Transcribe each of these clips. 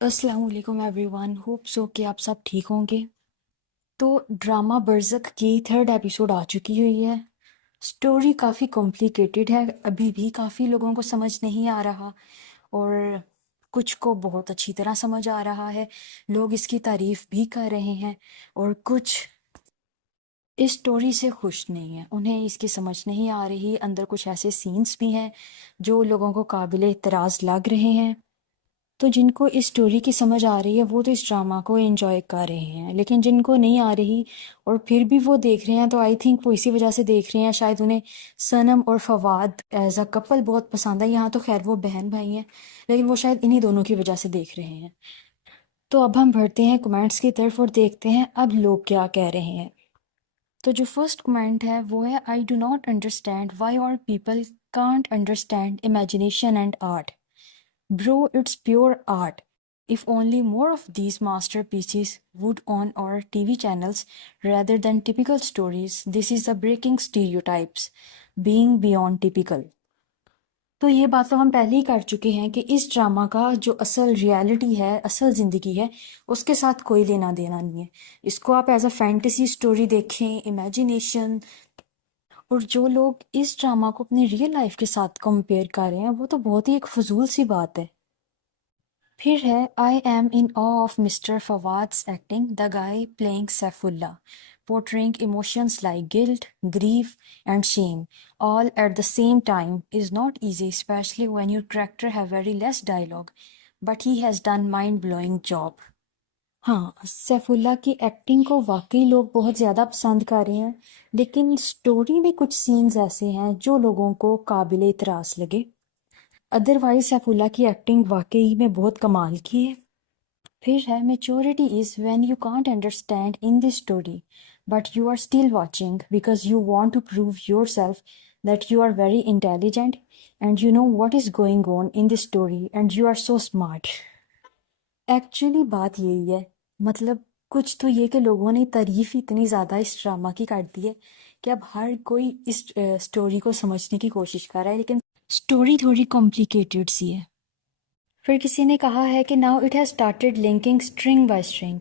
अस्सलाम वालेकुम everyone, hope so कि आप सब ठीक होंगे। तो ड्रामा बरज़क की थर्ड एपिसोड आ चुकी हुई है। स्टोरी काफ़ी कॉम्प्लिकेटेड है, अभी भी काफ़ी लोगों को समझ नहीं आ रहा और कुछ को बहुत अच्छी तरह समझ आ रहा है। लोग इसकी तारीफ़ भी कर रहे हैं और कुछ इस स्टोरी से खुश नहीं है, उन्हें इसकी समझ नहीं आ रही। अंदर कुछ ऐसे सीन्स भी हैं जो लोगों को काबिले इतराज़ लग रहे हैं। तो जिनको इस स्टोरी की समझ आ रही है वो तो इस ड्रामा को एंजॉय कर रहे हैं, लेकिन जिनको नहीं आ रही और फिर भी वो देख रहे हैं तो आई थिंक वो इसी वजह से देख रहे हैं। शायद उन्हें सनम और फवाद एज अ कपल बहुत पसंद है। यहाँ तो खैर वो बहन भाई हैं, लेकिन वो शायद इन्हीं दोनों की वजह से देख रहे हैं। तो अब हम बढ़ते हैं कमेंट्स की तरफ और देखते हैं अब लोग क्या कह रहे हैं। तो जो फर्स्ट कमेंट है वो है, I do not understand why our people can't understand imagination and art. Bro, it's pure art. If only more of these masterpieces would on our TV channels rather than typical stories, this is the breaking stereotypes, being beyond typical. तो ये बात तो हम पहले ही कर चुके हैं कि इस ड्रामा का जो असल रियलिटी है, असल ज़िंदगी है, उसके साथ कोई लेना देना नहीं है। इसको आप एज अ फैंटेसी स्टोरी देखें, इमेजिनेशन। और जो लोग इस ड्रामा को अपनी रियल लाइफ के साथ कंपेयर कर रहे हैं वो तो बहुत ही एक फजूल सी बात है। फिर है, I am in awe of mister Fawad's acting, the guy playing Saifullah, portraying emotions like guilt, grief and shame all at the same time is not easy, especially when your character have very less dialogue, but he has done mind-blowing job. हाँ, सैफुल्ला की acting को वाकई लोग बहुत ज़्यादा पसंद कर रहे हैं, लेकिन स्टोरी में कुछ सीन्स ऐसे हैं जो लोगों को काबिले इतराज़ लगे। अदरवाइज सैफुल्ला की एक्टिंग वाकई में बहुत कमाल की है। फिर है, maturity is when you can't understand in this story but you are still watching because you want to prove yourself that you are very intelligent and you know what is going on in this story and you are so smart. Actually बात यही है, मतलब कुछ तो ये कि लोगों ने तारीफ इतनी ज़्यादा इस ड्रामा की कर दी है कि अब हर कोई इस स्टोरी को समझने की कोशिश कर रहा है, लेकिन स्टोरी थोड़ी कॉम्प्लिकेटेड सी है। फिर किसी ने कहा है कि now it has started linking string by string,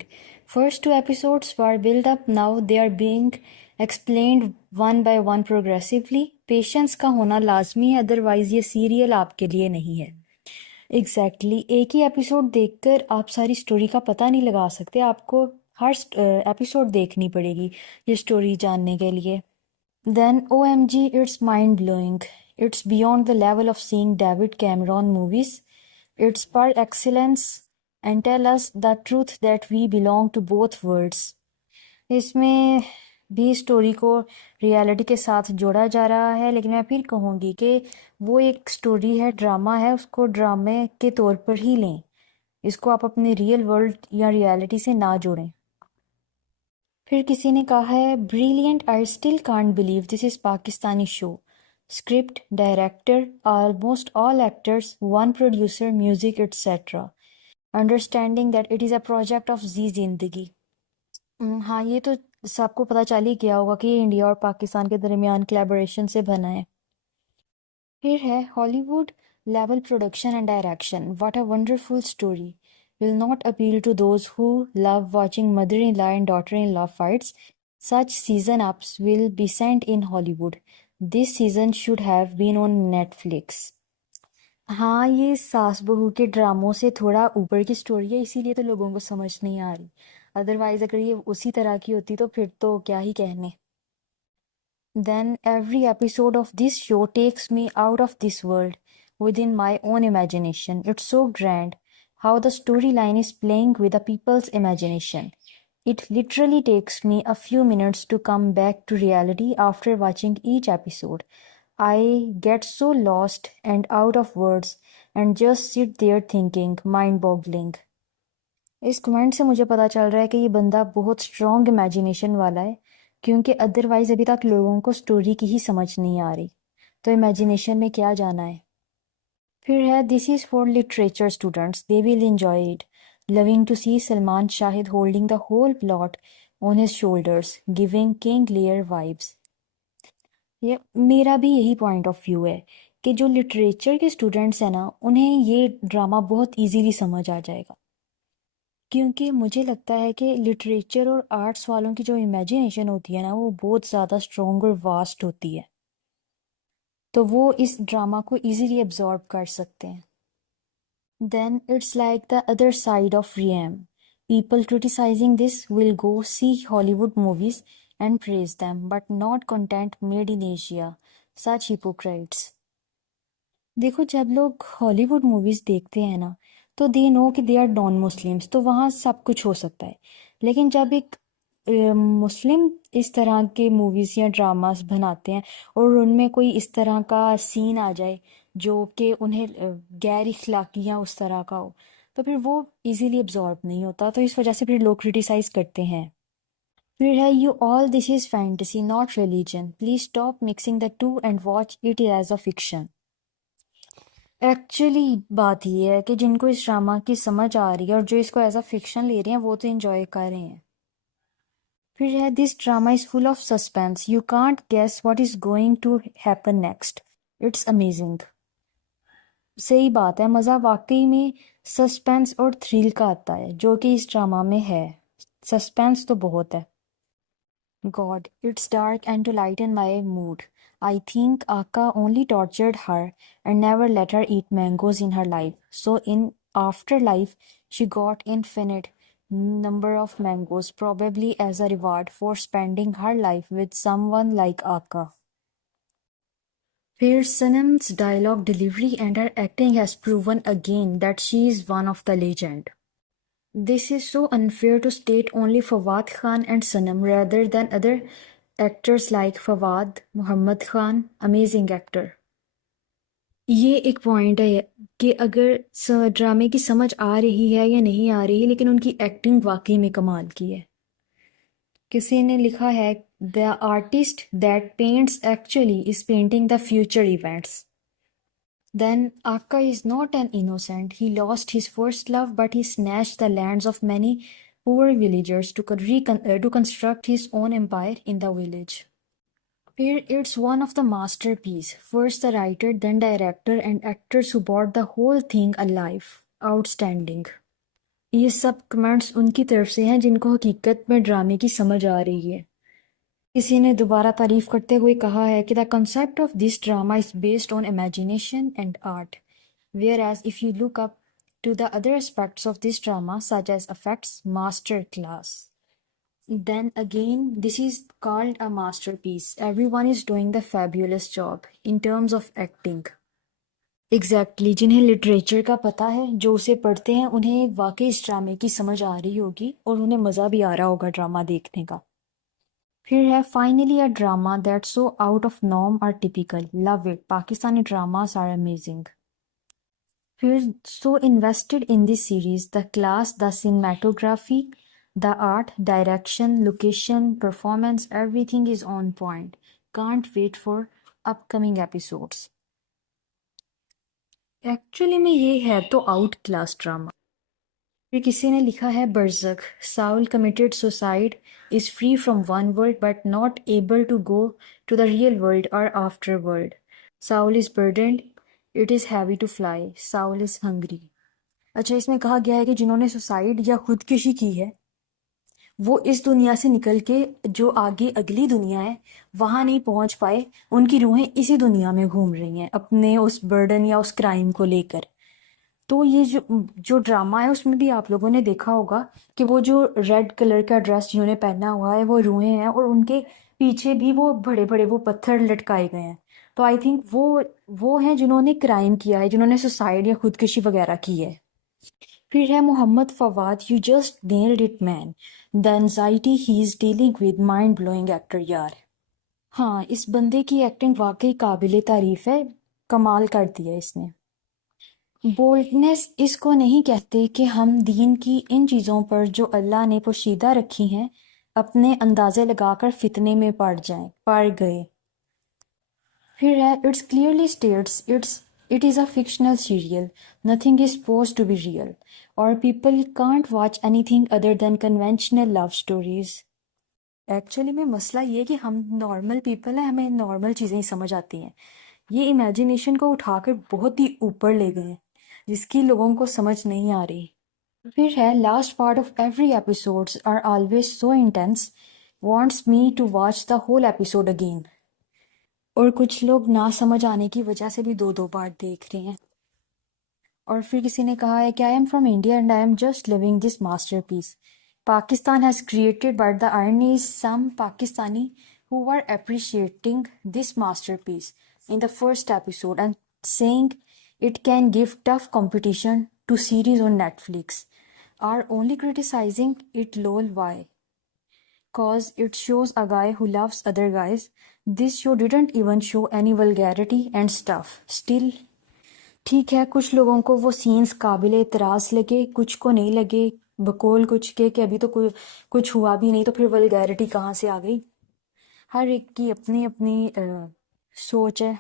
first two episodes were build up, now they are being explained one by one progressively. Patience का होना लाजमी है, अदरवाइज ये सीरियल आपके लिए नहीं है। एग्जैक्टली एक ही एपिसोड देखकर आप सारी स्टोरी का पता नहीं लगा सकते, आपको हर एपिसोड देखनी पड़ेगी ये स्टोरी जानने के लिए। Then O M G, it's mind blowing, it's beyond the level of seeing David Cameron movies, it's par excellence and tell us the truth that we belong to both worlds. इसमें भी story को reality के साथ जोड़ा जा रहा है, लेकिन मैं फिर कहूँगी कि वो एक स्टोरी है, ड्रामा है, उसको ड्रामे के तौर पर ही लें। इसको आप अपने रियल वर्ल्ड या रियलिटी से ना जोड़ें। फिर किसी ने कहा है, brilliant, I still can't believe this is Pakistani show, script, director, almost all actors, one producer, music etcetera, understanding that it is a project of Zee Zindagi. हाँ, ये तो सबको पता चल ही गया होगा कि ये इंडिया और पाकिस्तान के दरमियान कोलैबोरेशन से बना है। फिर है, Hollywood level production and direction, what a wonderful story, will not appeal to those who love watching mother-in-law and daughter-in-law fights. Such season ups will be sent in Hollywood. This season should have been on Netflix. हाँ, ये सास बहू के ड्रामों से थोड़ा ऊपर की story है, इसीलिए तो लोगों को समझ नहीं आ रही। अदरवाइज अगर ये उसी तरह की होती तो फिर तो क्या ही कहने। Then every episode of this show takes me out of this world within my own imagination. It's so grand how the storyline is playing with the people's imagination. It literally takes me a few minutes to come back to reality after watching each episode. I get so lost and out of words and just sit there thinking, mind boggling. इस comment से मुझे पता चल रहा है कि ये बंदा बहुत स्ट्रॉन्ग इमेजिनेशन वाला है, क्योंकि अदरवाइज अभी तक लोगों को स्टोरी की ही समझ नहीं आ रही, तो इमेजिनेशन में क्या जाना है। फिर है, this is for literature students, they will enjoy it, loving to see Salman Shahid holding the whole plot on his shoulders, giving King Lear vibes. ये मेरा भी यही पॉइंट ऑफ व्यू है कि जो लिटरेचर के स्टूडेंट्स हैं ना, उन्हें ये ड्रामा बहुत इजीली समझ आ जाएगा। क्योंकि मुझे लगता है कि लिटरेचर और आर्ट्स वालों की जो इमेजिनेशन होती है ना वो बहुत ज़्यादा स्ट्रॉन्ग और वास्ट होती है, तो वो इस ड्रामा को इजीली एब्जॉर्ब कर सकते हैं। Then it's like the other side of Riem. People criticizing this will go see Hollywood movies and praise them, but not content made in Asia. Such hypocrites. देखो जब लोग हॉलीवुड मूवीज देखते हैं ना तो दे नो कि they are non Muslims, तो वहाँ सब कुछ हो सकता है। लेकिन जब एक मुस्लिम इस तरह के मूवीज या ड्रामास बनाते हैं और उनमें कोई इस तरह का सीन आ जाए जो कि उन्हें गैर इखलाकी या उस तरह का हो, तो फिर वो इजीली एब्जॉर्ब नहीं होता, तो इस वजह से फिर लोग क्रिटिसाइज करते हैं। फिर है you all this is fantasy not religion, please stop mixing the two and watch it as a fiction. Actually बात ये है कि जिनको इस ड्रामा की समझ आ रही है और जो इसको एज अ फिक्शन ले रहे हैं वो तो एंजॉय कर रहे हैं। फिर है this drama is full of suspense, you can't guess what is going to happen next, it's amazing. सही बात है, मज़ा वाकई में सस्पेंस और थ्रिल का आता है जो कि इस ड्रामा में है। सस्पेंस तो बहुत है। God, it's dark, and to lighten my mood, I think Akka only tortured her and never let her eat mangoes in her life. So in afterlife, she got infinite number of mangoes, probably as a reward for spending her life with someone like Akka. Here, Sanam's dialogue delivery and her acting has proven again that she is one of the legend. This is so unfair to state only Fawad Khan and Sanam rather than other actors like Fawad, Muhammad Khan, amazing actor. ये एक point है कि अगर ड्रामे की समझ आ रही है या नहीं आ रही, लेकिन उनकी एक्टिंग वाकई में कमाल की है। किसी ने लिखा है the artist that paints actually is painting the future events. Then Akka is not an innocent. He lost his first love, but he snatched the lands of many poor villagers to construct his own empire in the village. Here it's one of the masterpiece. First the writer, then director and actors who brought the whole thing alive. Outstanding. ये सब comments उनकी तरफ से हैं जिनको हकीकत में ड्रामे की समझ आ रही है। किसी ने दोबारा तारीफ करते हुए कहा है कि the concept of this drama is based on imagination and art, whereas if you look up to the other aspects of this drama, such as effects, master class. Then again, this is called a masterpiece. Everyone is doing the fabulous job in terms of acting. Exactly, जिन्हें literature का पता है, जो उसे पढ़ते हैं, उन्हें वाकई इस ड्रामे की समझ आ रही होगी और उन्हें मज़ा भी आ रहा होगा ड्रामा देखने का। फिर है finally a drama that so out of norm or typical, love it, Pakistani dramas are amazing. फिर so invested in this series, the class, the cinematography, the art, direction, location, performance, everything is on point, can't wait for upcoming episodes. Actually में ये है तो out class drama. फिर किसी ने लिखा है Barzakh, soul committed suicide, is free from one world but not able to go to the real world और after world. Soul is burdened, it is heavy to fly, soul is hungry. अच्छा, इसमें कहा गया है कि जिन्होंने सुसाइड या खुदकुशी की है वो इस दुनिया से निकल के जो आगे अगली दुनिया है वहाँ नहीं पहुँच पाए, उनकी रूहें इसी दुनिया में घूम रही हैं अपने उस बर्डन या उस क्राइम को लेकर। तो ये जो जो ड्रामा है उसमें भी आप लोगों ने देखा होगा कि वो जो रेड कलर का ड्रेस जिन्होंने पहना हुआ है वो रूहें हैं और उनके पीछे भी वो बड़े बड़े वो पत्थर लटकाए गए हैं। तो आई थिंक वो हैं जिन्होंने क्राइम किया है, जिन्होंने सुसाइड या खुदकुशी वगैरह की है। फिर है Mohammad Fawad, you just nailed it man, the anxiety he is dealing with, mind blowing actor यार। हाँ, इस बंदे की एक्टिंग वाकई काबिले तारीफ है, कमाल कर दिया इसने। बोल्डनेस इसको नहीं कहते कि हम दीन की इन चीज़ों पर जो अल्लाह ने पोशीदा रखी हैं अपने अंदाजे लगाकर फितने में पड़ गए। फिर है it's clearly states it is a fictional serial, nothing is suppose to be real और people can't watch anything other than conventional love stories. Actually में मसला ये कि हम नॉर्मल पीपल हैं, हमें नॉर्मल चीज़ें ही समझ आती हैं। ये इमेजिनेशन को उठाकर बहुत ही ऊपर ले गए हैं जिसकी लोगों को समझ नहीं आ रही। फिर है last part of every episodes are always so intense wants me to watch the whole episode again. और कुछ लोग ना समझ आने की वजह से भी दो दो पार्ट देख रहे हैं। और फिर किसी ने कहा है कि I am from India and I am just living this masterpiece. Pakistan has created but the irony is some Pakistani who were appreciating this masterpiece in the first episode and saying it can give tough competition to series on Netflix are only criticizing it lol why cause it shows a guy who loves other guys. This show didn't even show any vulgarity and stuff. Still, ठीक है, कुछ लोगों को वो scenes काबिले इतराज़ लगे, कुछ को नहीं लगे। बकौल कुछ के अभी तो कुछ हुआ भी नहीं तो फिर वल्गैरिटी कहाँ से आ गई। हर एक की अपनी अपनी सोच है।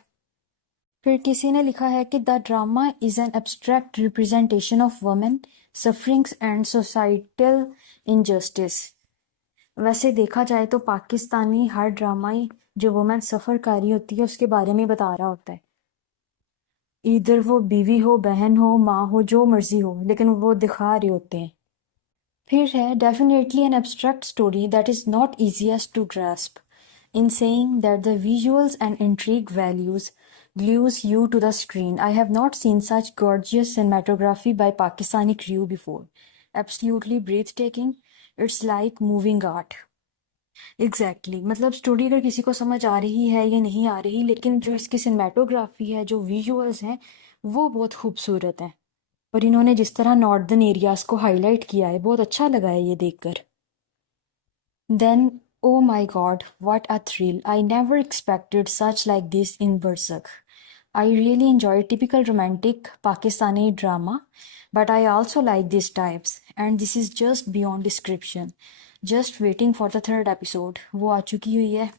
फिर किसी ने लिखा है कि the drama is an abstract representation of women sufferings and societal injustice. वैसे देखा जाए तो पाकिस्तानी हर ड्रामा ही जो वुमेन सफ़र कर रही होती है उसके बारे में बता रहा होता है। इधर वो बीवी हो, बहन हो, माँ हो, जो मर्जी हो, लेकिन वो दिखा रहे होते हैं। फिर है definitely an abstract story that is not easiest to grasp in saying that the visuals and intrigue values glues you to the screen. I have not seen such gorgeous cinematography by Pakistani crew before. Absolutely breathtaking. It's like moving art. Exactly मतलब story अगर किसी को समझ आ रही है या नहीं आ रही, लेकिन जो इसकी सिनेमेटोग्राफी है, जो विजुअल्स हैं, वो बहुत खूबसूरत हैं। और इन्होंने जिस तरह नॉर्दर्न एरियाज को हाईलाइट किया है, बहुत अच्छा लगा है ये देखकर। Then oh my god what a thrill, I never expected such like this in Barzakh. I really enjoy typical romantic Pakistani drama, but I also like these types, and this is just beyond description. Just waiting for the third episode. वो आ चुकी हुई है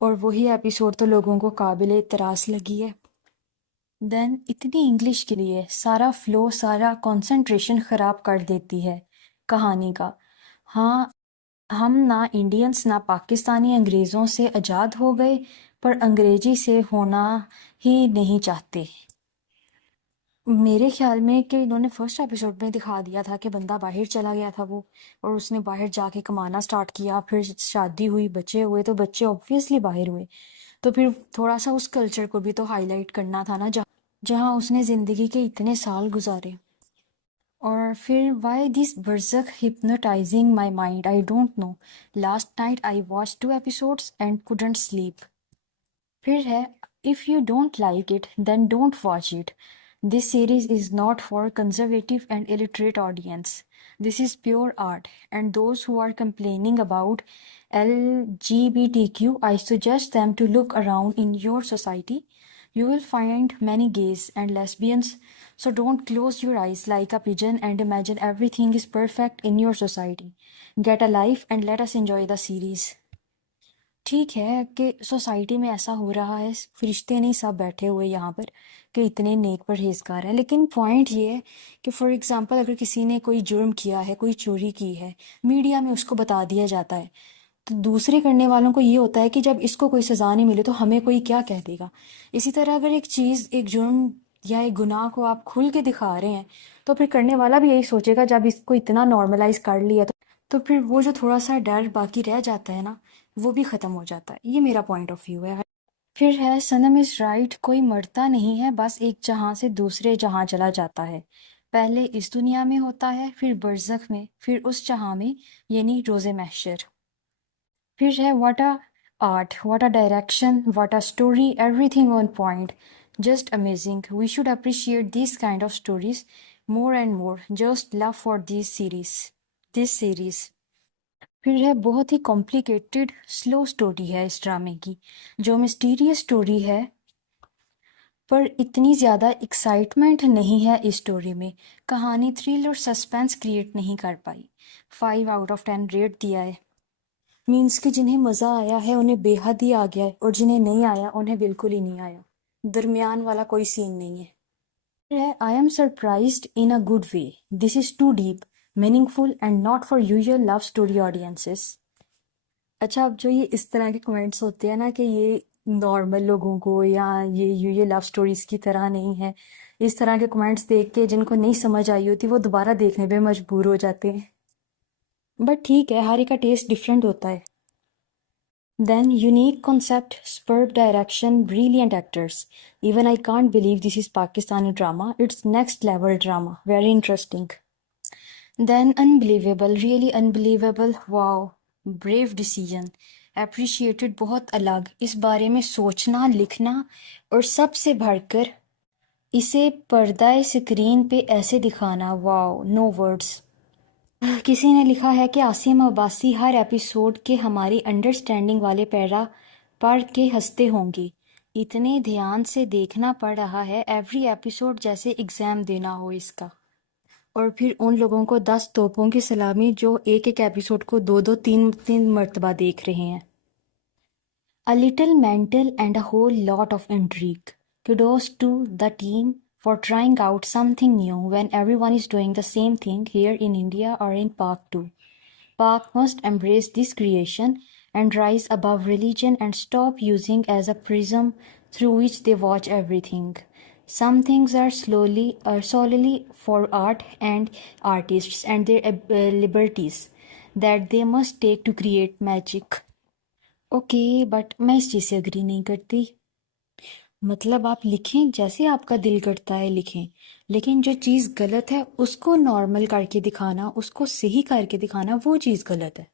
और वही episode तो लोगों को काबिले इतरास लगी है। देन इतनी इंग्लिश के लिए सारा फ्लो, सारा कंसंट्रेशन ख़राब कर देती है कहानी का। हाँ, हम ना इंडियंस ना पाकिस्तानी अंग्रेज़ों से आज़ाद हो गए, पर अंग्रेजी से होना ही नहीं चाहते। मेरे ख्याल में कि इन्होंने फर्स्ट एपिसोड में दिखा दिया था कि बंदा बाहर चला गया था वो, और उसने बाहर जाके कमाना स्टार्ट किया, फिर शादी हुई, बच्चे हुए, तो बच्चे ऑब्वियसली बाहर हुए। तो फिर थोड़ा सा उस कल्चर को भी तो हाईलाइट करना था ना, जहाँ उसने ज़िंदगी के इतने साल गुजारे। और फिर why this Barzakh hypnotising my mind I don't know. Last night I watch 2 episodes and couldn't sleep। फिर है if you don't like it then don't watch it. This series is not for conservative and illiterate audience. This is pure art, and those who are complaining about LGBTQ, I suggest them to look around in your society. You will find many gays and lesbians, so don't close your eyes like a pigeon and imagine everything is perfect in your society. Get a life and let us enjoy the series. ठीक है कि society में ऐसा हो रहा है, फरिश्ते नहीं सब बैठे हुए यहाँ पर कि इतने नेक परहेजगार हैं, लेकिन पॉइंट ये है कि फॉर एग्जांपल अगर किसी ने कोई जुर्म किया है, कोई चोरी की है, मीडिया में उसको बता दिया जाता है, तो दूसरे करने वालों को ये होता है कि जब इसको कोई सज़ा नहीं मिले तो हमें कोई क्या कह देगा। इसी तरह अगर एक चीज़, एक जुर्म या एक गुनाह को आप खुल के दिखा रहे हैं, तो फिर करने वाला भी यही सोचेगा, जब इसको इतना नॉर्मलाइज कर लिया तो फिर वो जो थोड़ा सा डर बाकी रह जाता है ना, वो भी ख़त्म हो जाता है। ये मेरा पॉइंट ऑफ व्यू है। फिर है सनम इज़ राइट, कोई मरता नहीं है, बस एक जहाँ से दूसरे जहाँ चला जाता है। पहले इस दुनिया में होता है, फिर बरज़ख में, फिर उस जहाँ में, यानी रोज़े महशर। फिर है what a art, what a direction, what a story, everything on point, just amazing. We should appreciate this kind of stories more and more. Just love for this series. फिर है बहुत ही कॉम्प्लिकेटेड स्लो स्टोरी है इस ड्रामे की, जो mysterious story है, पर इतनी ज़्यादा एक्साइटमेंट नहीं है इस स्टोरी में। कहानी थ्रिल और सस्पेंस क्रिएट नहीं कर पाई। 5 out of 10 रेट दिया है। मीन्स कि जिन्हें मज़ा आया है उन्हें बेहद ही आ गया है, और जिन्हें नहीं आया उन्हें बिल्कुल ही नहीं आया। दरमियान वाला कोई सीन नहीं है। I am surprised in a good way. This is too deep, meaningful and not for usual love story audiences. अच्छा, अब जो ये इस तरह के कमेंट्स होते हैं ना कि ये नॉर्मल लोगों को, या ये लव स्टोरीज की तरह नहीं है, इस तरह के कमेंट्स देख के जिनको नहीं समझ आई होती वो दोबारा देखने पे मजबूर हो जाते हैं, बट ठीक है, हर एक का टेस्ट डिफरेंट होता है। Then, unique concept, superb direction, brilliant actors. Even I can't believe this is Pakistani drama. It's next level drama. Very interesting. Then, unbelievable, really unbelievable. Wow, brave decision. Appreciated, बहुत अलग. इस बारे में सोचना, लिखना और सबसे बढ़कर इसे पर्दाए स्क्रीन पे ऐसे दिखाना. Wow, no words. किसी ने लिखा है कि आसिम अब्बासी हर एपिसोड के हमारी अंडरस्टैंडिंग वाले पैरा पढ़ के हंसते होंगे। इतने ध्यान से देखना पड़ रहा है एवरी एपिसोड जैसे एग्ज़ाम देना हो इसका। और फिर उन लोगों को 10 तोपों की सलामी जो एक एक एपिसोड को 2-2 3-3 मरतबा देख रहे हैं। A little mental and a whole lot of intrigue. Kudos to the team for trying out something new when everyone is doing the same thing here in India or in Pak too. Pak must embrace this creation and rise above religion and stop using as a prism through which they watch everything. Some things are solely for art and artists and their liberties that they must take to create magic. Okay, but मैं इस चीज़ से agree नहीं करती। मतलब आप लिखें जैसे आपका दिल करता है लिखें, लेकिन जो चीज़ गलत है उसको नॉर्मल करके दिखाना, उसको सही करके दिखाना, वो चीज़ गलत है।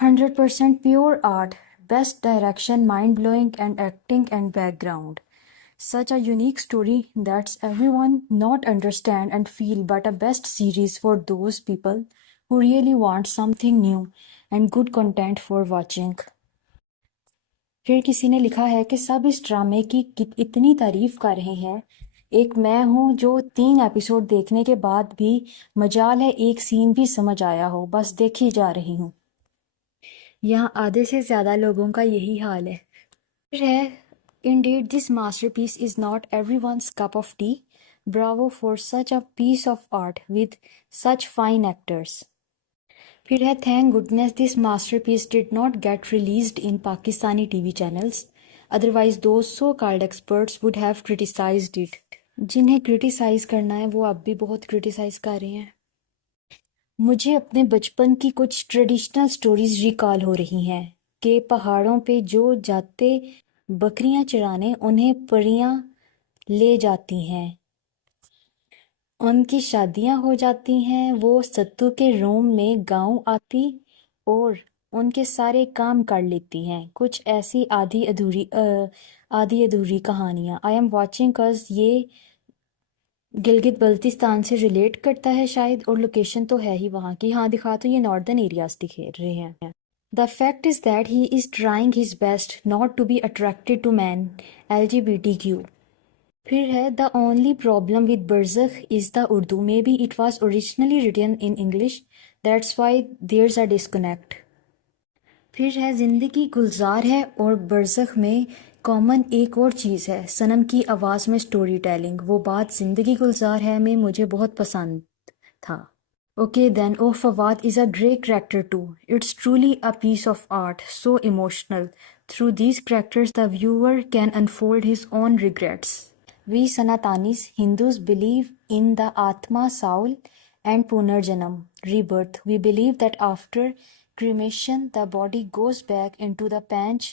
100% pure art, best direction, mind blowing and acting and background. Such a unique story that's everyone not understand and feel, but a best series for those people who really want something new and good content for watching. फिर किसी ने लिखा है कि सब इस ड्रामे की इतनी तारीफ कर रहे हैं, एक मैं हूँ जो 3 एपिसोड देखने के बाद भी मजाल है एक सीन भी समझ आया हो, बस देखी जा रही हूँ। यहाँ आधे से ज़्यादा लोगों का यही हाल है। फिर है Indeed, this masterpiece is not everyone's cup of tea. Bravo for such a piece of art with such fine actors. फिर है Thank goodness this masterpiece did not get released in Pakistani TV channels. Otherwise, those so-called experts would have criticized it. जिन्हें criticise करना है वो अब भी बहुत criticise कर रहे हैं। मुझे अपने बचपन की कुछ ट्रेडिशनल स्टोरीज रिकॉल हो रही हैं कि पहाड़ों पे जो जाते बकरियां चराने उन्हें परियां ले जाती हैं, उनकी शादियां हो जाती हैं, वो सत्तू के रूम में गांव आती और उनके सारे काम कर लेती हैं। कुछ ऐसी आधी अधूरी कहानियाँ। आई एम वॉचिंग कज ये गिलगित बल्तिस्तान से रिलेट करता है शायद, और लोकेशन तो है ही वहाँ की। हाँ, दिखा तो ये नॉर्दर्न एरियाज दिखे रहे हैं। The fact is that he is trying his best not to be attracted to man LGBTQ. फिर है the only problem with Barzakh is the Urdu, maybe it was originally written in English, that's why there's a disconnect. फिर है ज़िंदगी गुलजार है और बर्ज़ख में common एक और चीज़ है, सनम की आवाज़ में स्टोरी टेलिंग. वो बात ज़िंदगी गुलजार है में मुझे बहुत पसंद था. Okay then, oh Fawad is a great character too. It's truly a piece of art, so emotional. Through these characters, the viewer can unfold his own regrets. We Sanatanis, Hindus, believe in the Atma, soul, and Punarjanam, rebirth. We believe that after cremation, the body goes back into the Panch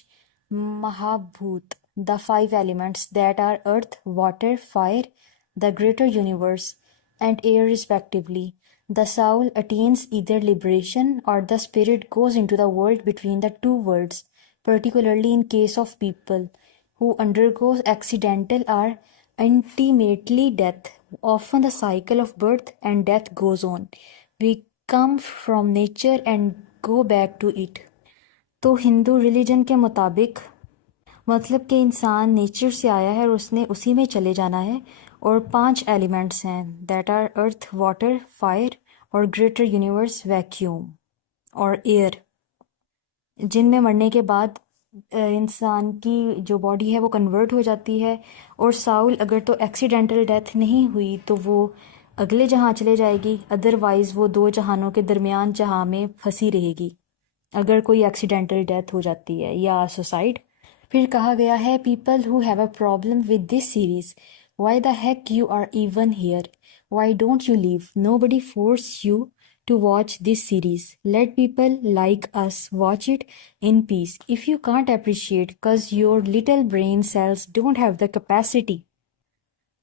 Mahabhut, the 5 elements that are earth, water, fire, the greater universe, and air respectively. The soul attains either liberation or the spirit goes into the world between the two worlds, particularly in case of people who undergo accidental or intimately death. Often the cycle of birth and death goes on. We come from nature and go back to it. तो Hindu religion के मुताबिक मतलब कि इंसान nature से आया है और उसने उसी में चले जाना है, और 5 एलिमेंट्स हैं that are earth, water, fire और ग्रेटर यूनिवर्स, वैक्यूम और एयर, जिनमें मरने के बाद इंसान की जो बॉडी है वो कन्वर्ट हो जाती है, और साउल अगर तो एक्सीडेंटल डेथ नहीं हुई तो वो अगले जहाँ चले जाएगी, अदरवाइज़ वो 2 जहानों के दरमियान जहाँ में फंसी रहेगी अगर कोई एक्सीडेंटल डेथ हो जाती है या सुसाइड. फिर कहा गया है people who have a problem with this series Why the heck you are even here? Why don't you leave? Nobody forced you to watch this series. Let people like us watch it in peace. If you can't appreciate cause your little brain cells don't have the capacity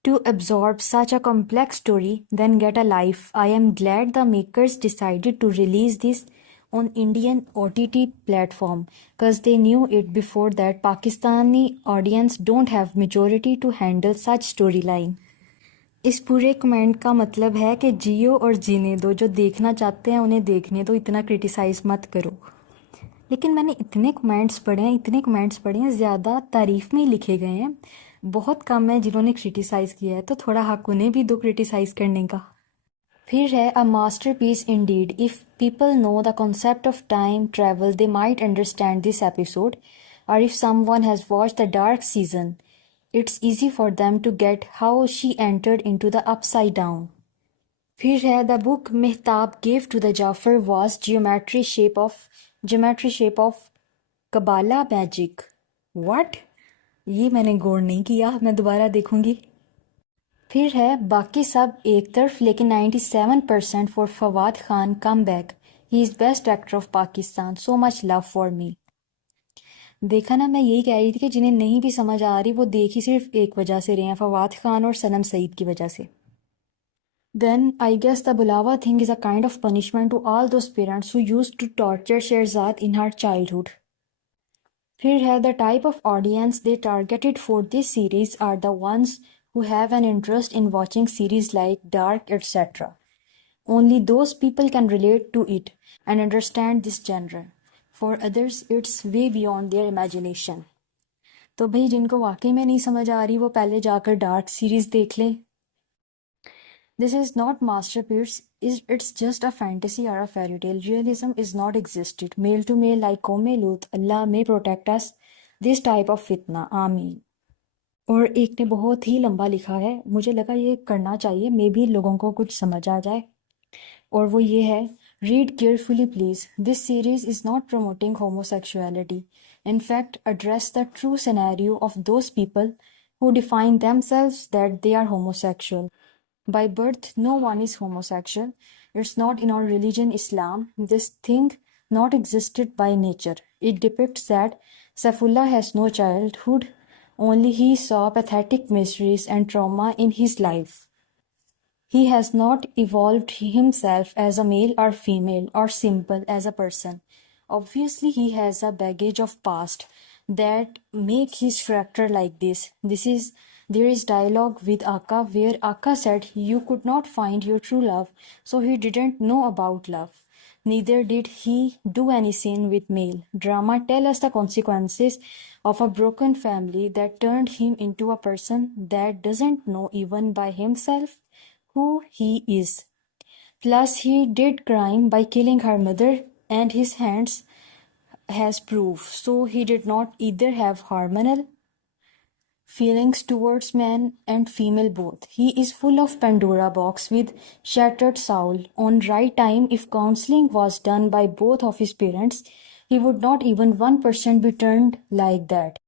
to absorb such a complex story, then get a life. I am glad the makers decided to release this on Indian OTT platform because they knew it before that Pakistani audience don't have majority to handle such storyline. इस पूरे comment का मतलब है कि जियो और जीने दो, जो देखना चाहते हैं उन्हें देखने दो, इतना क्रिटिसाइज़ मत करो। लेकिन मैंने इतने कमेंट्स पढ़े हैं, ज़्यादा तारीफ़ में ही लिखे गए हैं, बहुत कम है जिन्होंने क्रिटिसाइज़ किया है, तो थोड़ा हक उन्हें भी दो क्रिटिसाइज़ करने का। फिर है a masterpiece indeed. If people know the concept of time travel they might understand this episode, और if someone has watched the Dark season it's easy for them to get how she entered into the upside down. फिर है the book Mehtab gave to the Jafar was geometry shape of Kabbalah magic. What? ये मैंने गौर नहीं किया, मैं दोबारा देखूंगी। फिर है बाकी सब एक तरफ लेकिन 97% for Fawad Khan come back. He is best actor of Pakistan, so much love for me. देखा ना, मैं यही कह रही थी कि जिन्हें नहीं भी समझ आ रही वो देख ही सिर्फ एक वजह से रहे हैं, फवाद खान और सनम सईद की वजह से। देन आई गेस द बुलावा thing is a kind of punishment to all those parents who used to torture Sherzad in her childhood. फिर है the type of audience they targeted for this series are the ones who have an interest in watching series like Dark etcetera. Only those people can relate to it and understand this genre. For others, it's way beyond their imagination. तो भाई जिनको वाकई में नहीं समझ आ रही वो पहले जाकर डार्क सीरीज देख ले। This is not masterpiece, it's just a fantasy or a fairy tale. Realism is not existed. Male to male like Qawme Lut, Allah may protect us this type of fitna. आमीन। और एक ने बहुत ही लंबा लिखा है, मुझे लगा ये करना चाहिए, मे भी लोगों को कुछ समझ आ जाए, और वो ये है, read carefully please, this series is not promoting homosexuality. In fact, address the true scenario of those people who define themselves that they are homosexual. By birth, no one is homosexual. It's not in our religion, Islam. This thing not existed by nature. It depicts that Saifullah has no childhood, only he saw pathetic miseries and trauma in his life. He has not evolved himself as a male or female or simple as a person. Obviously, he has a baggage of past that make his character like this. There is dialogue with Akka where Akka said you could not find your true love, so he didn't know about love. Neither did he do any sin with male. Drama tell us the consequences of a broken family that turned him into a person that doesn't know even by himself who he is. Plus, he did crime by killing her mother, and his hands has proof. So he did not either have hormonal feelings towards man and female both. He is full of Pandora box with shattered soul. On right time, if counseling was done by both of his parents, he would not even 1% be turned like that.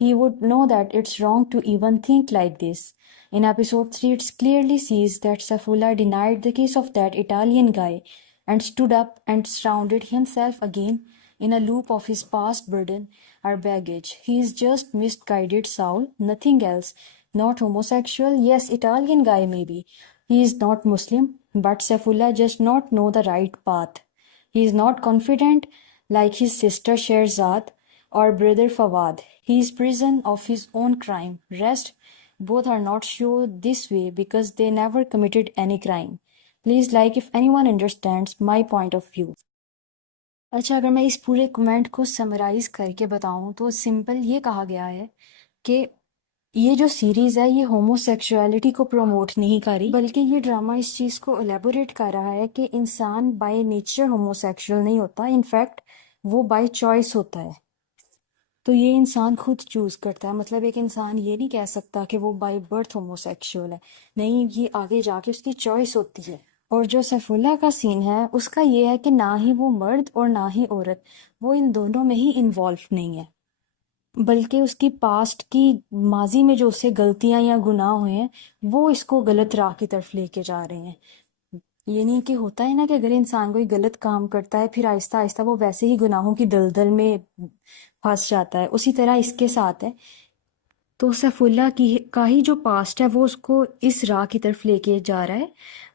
He would know that it's wrong to even think like this. In episode 3, it clearly sees that Saifullah denied the case of that Italian guy and stood up and surrounded himself again in a loop of his past burden or baggage. He is just misguided soul, nothing else. Not homosexual, yes, Italian guy maybe. He is not Muslim, but Saifullah just not know the right path. He is not confident like his sister Sherzad or brother Fawad. He is prison of his own crime. Rest, both are not sure this way because they never committed any crime. Please like if anyone understands my point of view. अच्छा, अगर मैं इस पूरे comment को summarise करके बताऊं तो simple ये कहा गया है कि ये जो सीरीज़ है ये होमोसेक्सुअलिटी को प्रमोट नहीं कर रही, बल्कि ये ड्रामा इस चीज़ को एलेबोरेट कर रहा है कि इंसान बाय नेचर होमोसेक्सुअल नहीं होता, इनफैक्ट वो बाय चॉइस होता है। तो ये इंसान खुद चूज़ करता है, मतलब एक इंसान ये नहीं कह सकता कि वो बाय बर्थ होमोसेक्सुअल है, नहीं, ये आगे जाके उसकी चॉइस होती है। और जो सैफुल्ला का सीन है उसका ये है कि ना ही वो मर्द और ना ही औरत, वो इन दोनों में ही इन्वॉल्व नहीं है। बल्कि उसकी पास्ट की माजी में जो उससे गलतियां या गुनाह हुए हैं वो इसको गलत राह की तरफ लेके जा रहे हैं। ये नहीं कि होता है ना कि अगर इंसान कोई गलत काम करता है फिर आहिस्ता आहिस्ता वो वैसे ही गुनाहों की दलदल में फंस जाता है, उसी तरह इसके साथ है। तो सैफुल्ला की का ही जो पास्ट है वो उसको इस राह की तरफ लेके जा रहा है,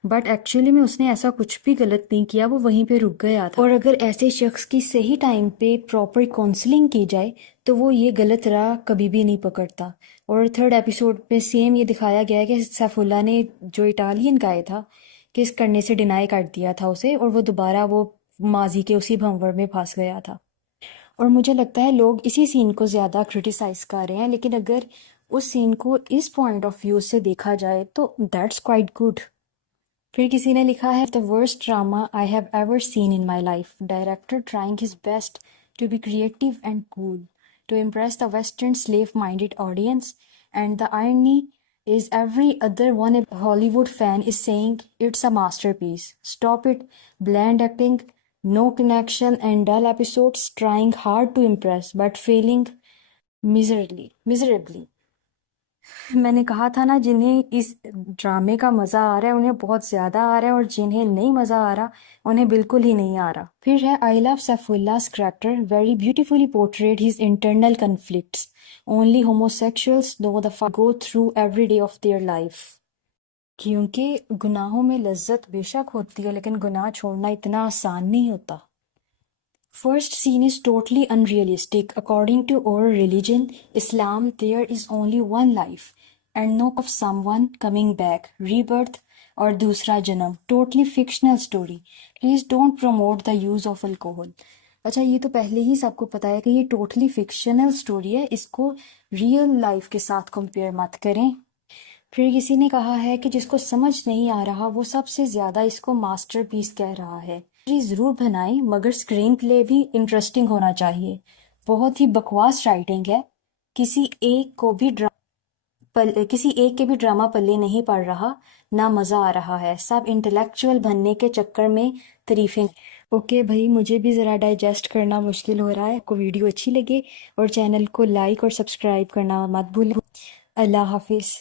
बट एक्चुअली में उसने ऐसा कुछ भी गलत नहीं किया, वो वहीं पे रुक गया था। और अगर ऐसे शख्स की सही टाइम पे प्रॉपर काउंसलिंग की जाए तो वो ये गलत राह कभी भी नहीं पकड़ता। और थर्ड एपिसोड पे सेम ये दिखाया गया है कि सैफुल्ला ने जो इटालियन गाय था किस करने से डिनाई कर दिया था उसे, और वो दोबारा वो माजी के उसी भंवर में फंस गया था। और मुझे लगता है लोग इसी सीन को ज़्यादा क्रिटिसाइज कर रहे हैं, लेकिन अगर उस सीन को इस पॉइंट ऑफ व्यू से देखा जाए तो दैट्स क्वाइट गुड। फिर किसी ने लिखा है, the worst drama I have ever seen in my life, director trying his best to be creative and cool to impress the western slave minded audience, and the irony is every other one Hollywood fan is saying it's a masterpiece. Stop it. Bland acting, no connection, and dull episodes trying hard to impress but failing miserably. मैंने कहा था ना, जिन्हें इस ड्रामे का मज़ा आ रहा है उन्हें बहुत ज़्यादा आ रहा है, और जिन्हें नहीं मज़ा आ रहा उन्हें बिल्कुल ही नहीं आ रहा। फिर है, I love Saifullah's character very beautifully portrayed his internal conflicts. Only homosexuals know the fuck go through every day of their life. क्योंकि गुनाहों में लज्जत बेशक होती है, लेकिन गुनाह छोड़ना इतना आसान नहीं होता। First scene is totally unrealistic. According to our religion, Islam, there is only one life and no of someone coming back, rebirth और दूसरा जन्म. Totally fictional story. Please don't promote the use of alcohol. अच्छा, ये तो पहले ही सबको पता है कि ये टोटली फिक्शनल स्टोरी है, इसको रियल लाइफ के साथ कंपेयर मत करें। फिर किसी ने कहा है कि जिसको समझ नहीं आ रहा वो सबसे ज़्यादा इसको मास्टरपीस कह रहा है। ज़रूर बनाएं, मगर स्क्रीन प्ले भी इंटरेस्टिंग होना चाहिए। बहुत ही बकवास राइटिंग है, किसी एक के भी ड्रामा पल्ले नहीं पड़ रहा, ना मज़ा आ रहा है। सब इंटेलेक्चुअल बनने के चक्कर में तारीफें। ओके भाई, मुझे भी ज़रा डाइजेस्ट करना मुश्किल हो रहा है। आपको वीडियो अच्छी लगे और चैनल को लाइक और सब्सक्राइब करना मत भूलें। अल्लाह हाफिज़।